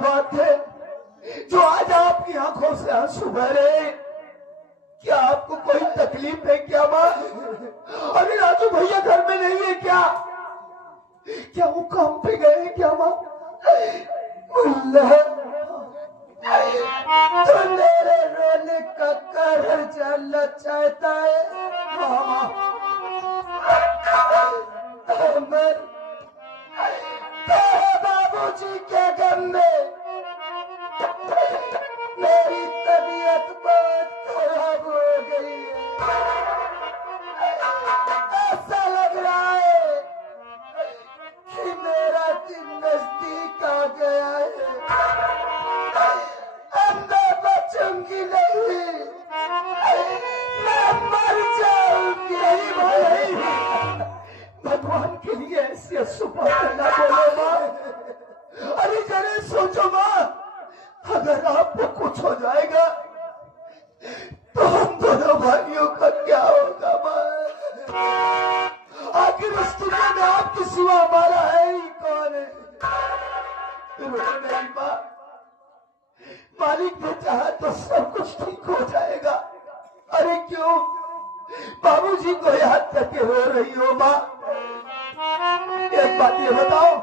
बात है जो आज आपकी आंखों से आंसू बह रहे हैं? क्या आपको कोई तकलीफ है क्या माँ? अरे राजू भैया घर में नहीं है क्या? क्या वो काम पे गए हैं क्या माँ? मुल्ला तो मेरे रोने का कारण जानना चाहता है? मामा अमर तेरे बाबूजी के गम में मेरी तबीयत बहुत खराब हो गई है। ऐसा लग रहा है कि मेरा दिन नजदीक आ गया है। अब मैं बचूंगी नहीं, मैं मर जाऊंगी भाई। भगवान के लिए ऐसी सुबह ना बोलो माँ। अरे जरा सोचो माँ, अगर आपको कुछ हो जाएगा तो हम दोनों भाइयों का क्या होगा माँ? आखिर इस दुनिया में आपके सिवा हमारा है ही कौन है? नहीं माँ, मालिक ने चाहा तो सब कुछ ठीक हो जाएगा। अरे क्यों बाबूजी को याद करके रो रही हो माँ? एक बात ये बताओ,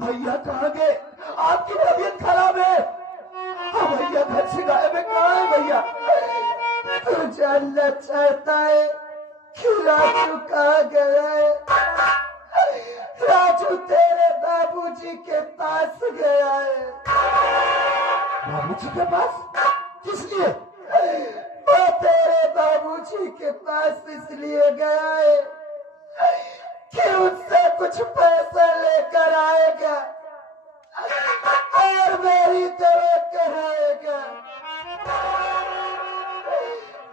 भैया कहाँ गए? आपकी तबीयत खराब है। हाँ भैया घर से गायब है। कहाँ है भैया? तू जानना चाहता है कि राजू कहाँ गया है? राजू तेरे बाबूजी के पास गया है। बाबूजी के पास? किस लिए? वो तेरे बाबूजी के पास इसलिए गया है कि उससे कुछ पैसा लेकर आएगा और मेरी दवा कराएगा।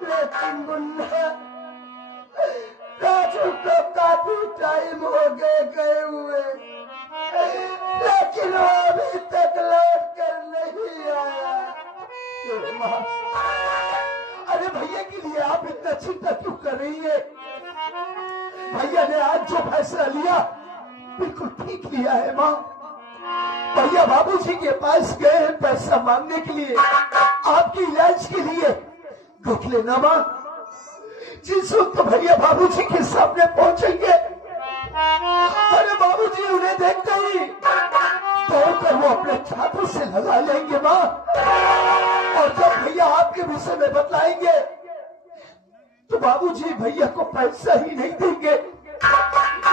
लेकिन मुन्ना राजू को काफी टाइम हो गए हुए, लेकिन वो अभी तक लौट कर नहीं आया। अरे भैया के लिए आप इतना चिंता क्यों कर रही है? भैया ने आज जो फैसला लिया बिल्कुल ठीक लिया है माँ। भैया बाबूजी के पास गए हैं पैसा मांगने के लिए, आपके इलाज के लिए। देख लेना माँ, जिस वक्त भैया बाबूजी के सामने पहुंचेंगे, अरे बाबूजी उन्हें देखते ही दौड़कर वो अपने छात्र से लगा लेंगे माँ। और जब भैया आपके विषय में बतलाएंगे तो बाबूजी भैया को पैसा ही नहीं देंगे।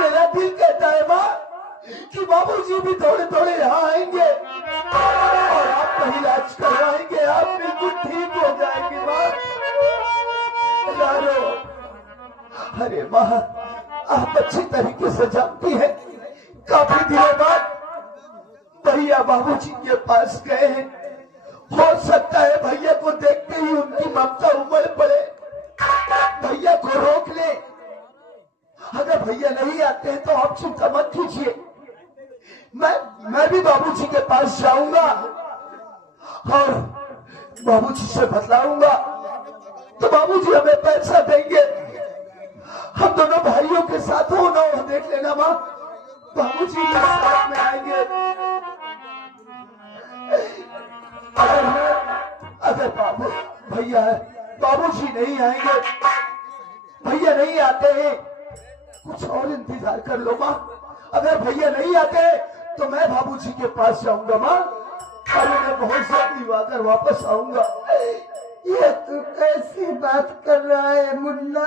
मेरा दिल कहता है माँ कि बाबूजी भी थोड़े थोड़े यहाँ आएंगे और आपका इलाज करवाएंगे, आप बिल्कुल ठीक हो जाएंगे माँ। लालो, अरे माँ आप अच्छी तरीके से जानती हैं, काफी दिनों बाद भैया बाबूजी के पास गए हैं। हो सकता है भैया को देखते ही उनकी ममता उमड़ पड़े, भैया को रोक ले। अगर भैया नहीं आते हैं तो आप चिंता मत कीजिए, मैं भी बाबूजी के पास जाऊंगा और बाबूजी से बतलाऊंगा तो बाबूजी हमें पैसा देंगे। हम दोनों भाइयों के साथ हो ना हो, देख लेना माँ, बाबूजी के साथ में आएंगे। अगर भैया बाबूजी नहीं आएंगे, भैया नहीं आते हैं, कुछ और इंतजार कर लो माँ। अगर भैया नहीं आते तो मैं बाबूजी के पास जाऊंगा माँ और उन्हें बहुत जल्दी आकर वापस आऊंगा। ये तू कैसी बात कर रहा है मुन्ना?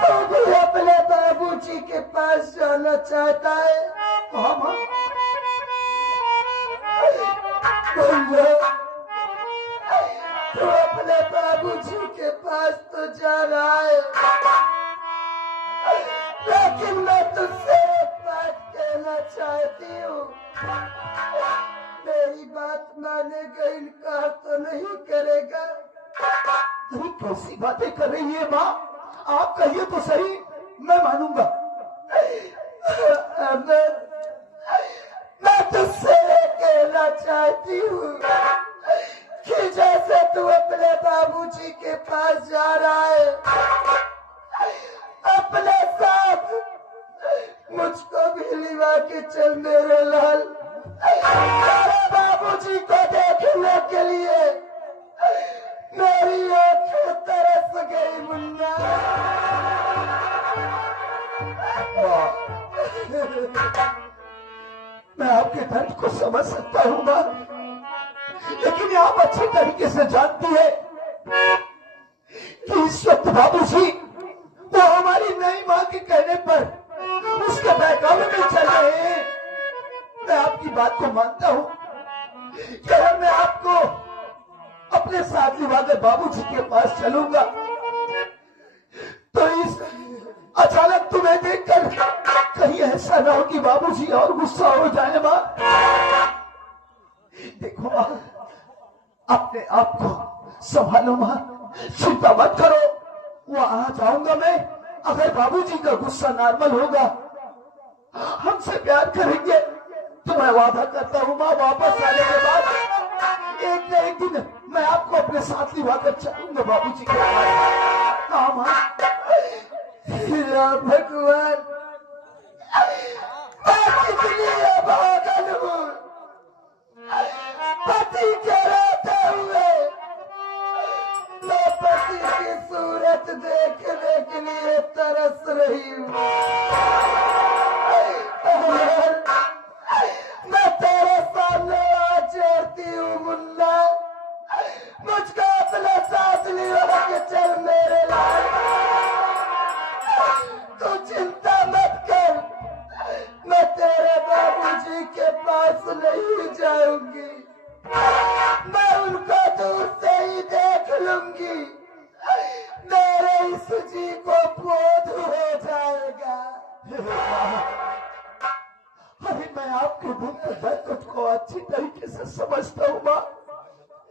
तू भी अपने बाबूजी के पास जाना चाहता है? हाँ माँ। तो अपने बाबूजी के पास तो जा रहा है, लेकिन मैं तुझसे एक बात कहना चाहती हूँ। मेरी बात मानेगा, इनकार तो नहीं करेगा? अरे कैसी बातें कर रही है माँ, आप कहिए तो सही, मैं मानूंगा। मैं तुझसे कहना चाहती हूँ कि जैसे तू अपने बाबूजी के पास जा रहा है, अपने साथ मुझको भी लिवा के चल मेरे लाल। मेरे बाबूजी को देखने के लिए मेरी आंखें तरस गई मुन्ना। मैं आपके दर्द को समझ सकता हूँ मां, लेकिन आप अच्छी तरीके से जानती है कि इस वक्त बाबूजी वो हमारी नई मां के कहने पर उसके बहकावे में चल रहे हैं। मैं आपकी बात को मानता हूं कि अगर मैं आपको अपने साथ लिवाकर बाबूजी के पास चलूंगा तो इस अचानक तुम्हें देखकर कहीं ऐसा ना हो कि बाबूजी और गुस्सा हो जाए मां। देखो मां, अपने आप को संभालो मां, चिंता मत करो। वहां जाऊंगा मैं, अगर बाबूजी का गुस्सा नॉर्मल होगा, हमसे प्यार करेंगे तो मैं वादा करता हूं मां, वापस आने के बाद एक न एक दिन मैं आपको अपने साथ लिवाकर चलूंगा बाबूजी के पास। हाँ मां। भगवान, कितनी पागल हूं, पति के रोते हुए मैं पति की सूरत देखने के लिए तरस रही हूँ। मैं तेरे सामने चढ़ती हूँ मुन्ना, मुझको अपने साथ लिया के चल मेरे लाल। तू चिंता मत कर, मैं तेरे बाबूजी के पास नहीं जाऊंगी, मैं उनको दूर से ही देख लूंगी, मेरे इस जी को बोध हो जाएगा। अरे मैं आपके दिल के दर्द को अच्छी तरीके से समझता हूँ मां,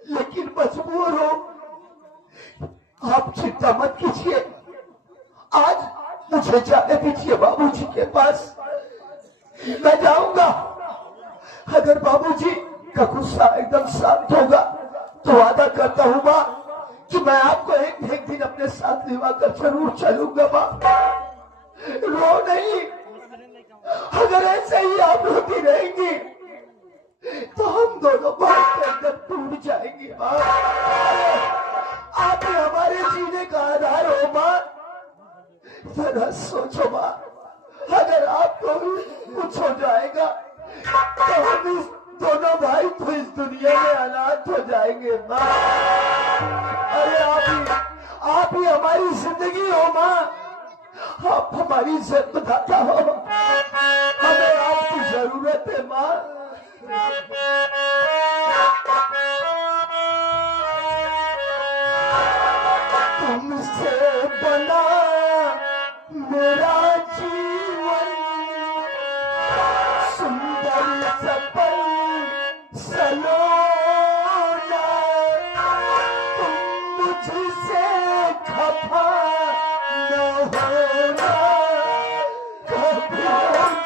लेकिन मजबूर हूं। आप चिंता मत कीजिए, आज मुझे जाने दीजिए बाबूजी के पास, मैं जाऊंगा। अगर बाबूजी का गुस्सा एकदम शांत होगा तो वादा करता हूं मां कि मैं आपको एक दिन अपने साथ लिवाकर जरूर चलूंगा मां। रो नहीं, अगर ऐसे ही आप रोती रहेंगी तो हम दोनों बहुत के अंदर टूट जाएंगे मां। आप हमारे जीने का आधार हो मां। जरा सोचो मां, अगर आपको कुछ हो जाएगा तो हम इस दोनों भाई तो इस दुनिया में अनाथ हो जाएंगे मां। अरे आप ही हमारी जिंदगी हो मां, आप हमारी जन्मदाता हो, हमें आपकी जरूरत है मां। तुमसे बना मेरा जीवन, सुंदर सपन सलोना, तुम मुझसे खफा न होना, कभी मुझसे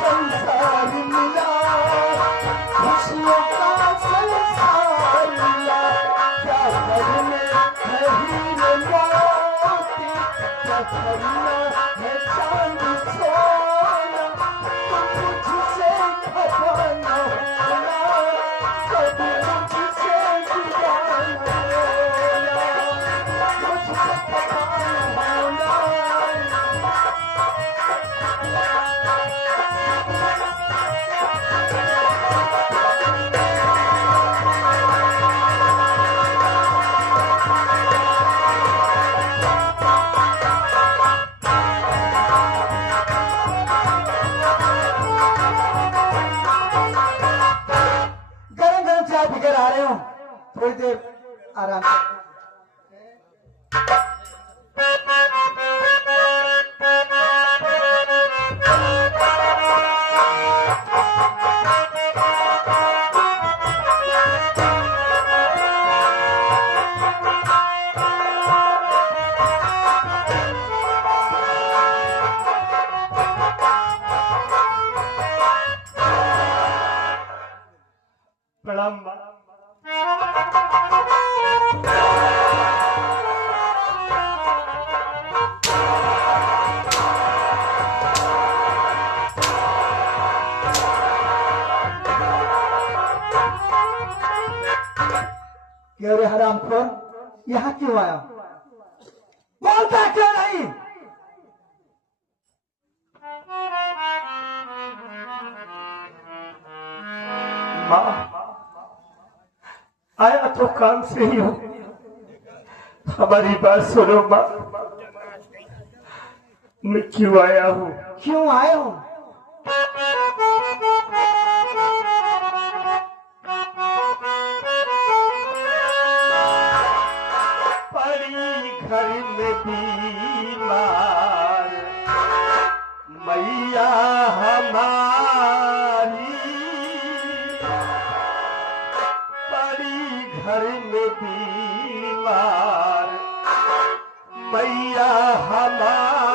संसार मिला, खुशियों का संसार मिला, क्या करने नहीं मिला। कभी मुझसे जुदा न होना, मुझसे खफा न होना। गरम गरम चाय पीकर आ रहे हो, थोड़ी देर आराम से। प्रणाम। क्यों रे हरामखोर, यहाँ क्यों आया? बोलता क्यों नहीं? माँ, आया तो काम से ही हूँ, हमारी बात सुनो माँ। मैं क्यों आया हूँ? क्यों आए हो? पड़ी घर में बीमार मैया हमारी, पड़ी घर में बीमार मैया हमारी।